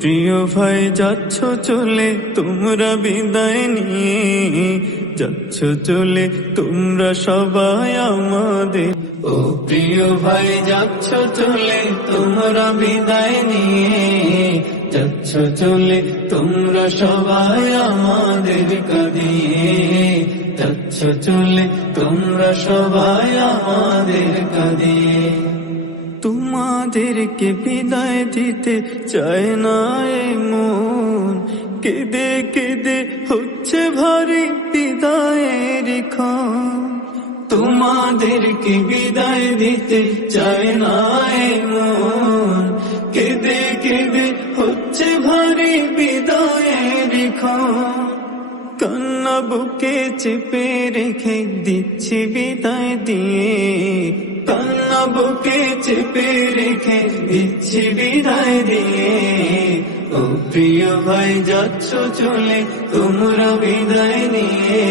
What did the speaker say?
প্রিয় ভাই, যাচ্ছ চলে তোমরা বিদায় নিয়ে। যাচ্ছ চলে তোমরা সবাই আমাদের। ও প্রিয় ভাই, যাচ্ছ চলে তোমরা বিদায় নিয়ে। যাচ্ছ চলে তোমরা সবাই আমাদের কাঁদিয়ে যাচ্ছ চলে তোমরা সবাই আমাদের কাঁদিয়ে তোমাদেরকে বিদায় দিতে চায় না মন কেঁদে কেঁদে হচ্ছে ভারী বিদায়ের ক্ষণ। তোমাদেরকে বিদায় দিতে চায় না মন কেঁদে কেঁদে হচ্ছে ভারী বিদায়ের ক্ষণ। কান্না বুকে চেপে রেখে দিচ্ছি বিদায় দিয়ে। কান্না বুকে চেপে রেখে দিচ্ছি বিদায় দিয়ে। ও প্রিয় ভাই, যাচ্ছ চলে তোমরা বিদায় নিয়ে।